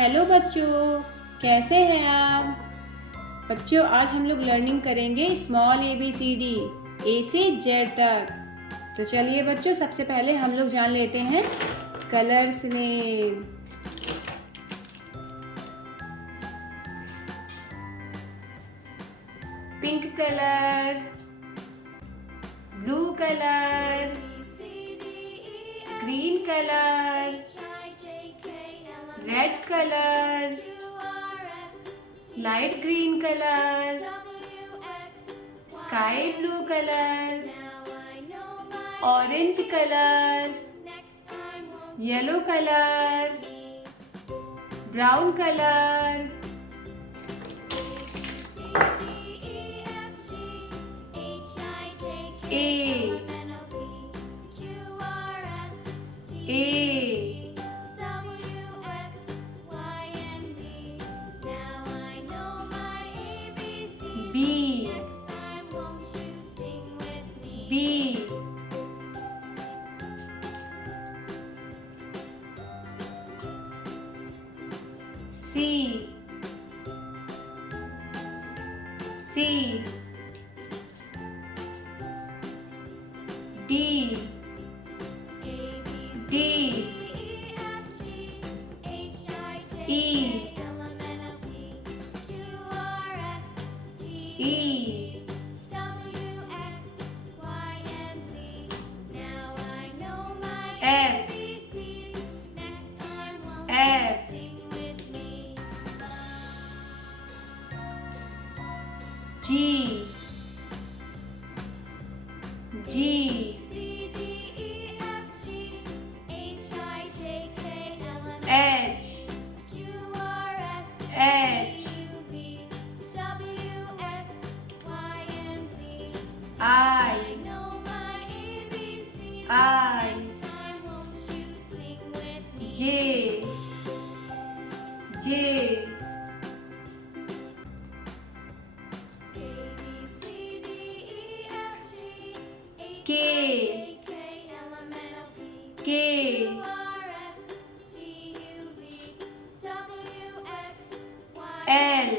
हेलो बच्चों, कैसे हैं आप? बच्चों, आज हम लोग लर्निंग करेंगे स्मॉल ABCD ए से जेड तक। तो चलिए बच्चों, सबसे पहले हम लोग जान लेते हैं colours name. Pink colour, blue colour, green colour, red colour, light green colour, sky blue colour, orange colour, yellow colour, brown colour, A B B C C D D E E F F G G H H I J J K K L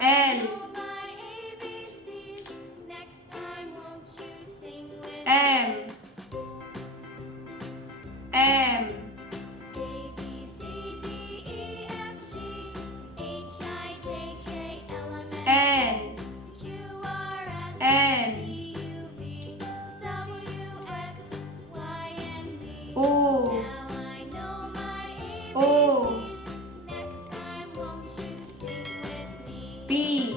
L M M N N O O P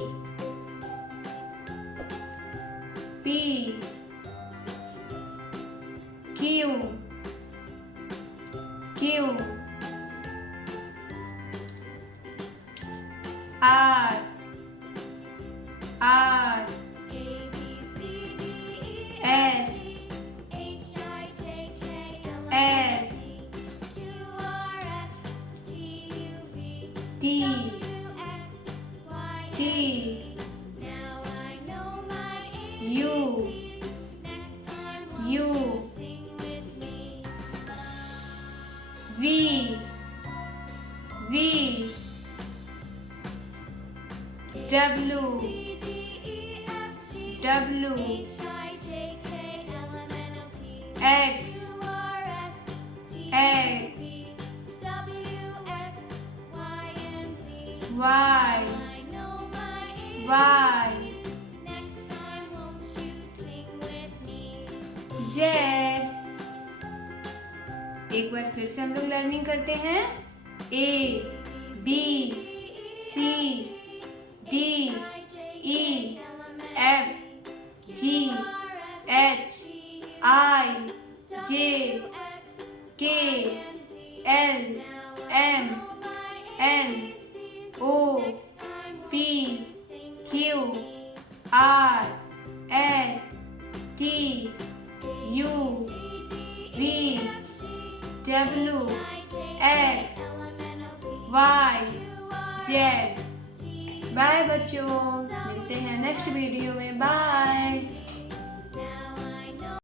P Q Q R R S S T T U U V V W W X X Y Y Z। एक बार फिर से हम लोग लर्निंग करते हैं। A B C D E F G H I J K L M N O P Q R S T U V W X Y Z। Bye बच्चों, मिलते हैं नेक्स्ट वीडियो में। बाय।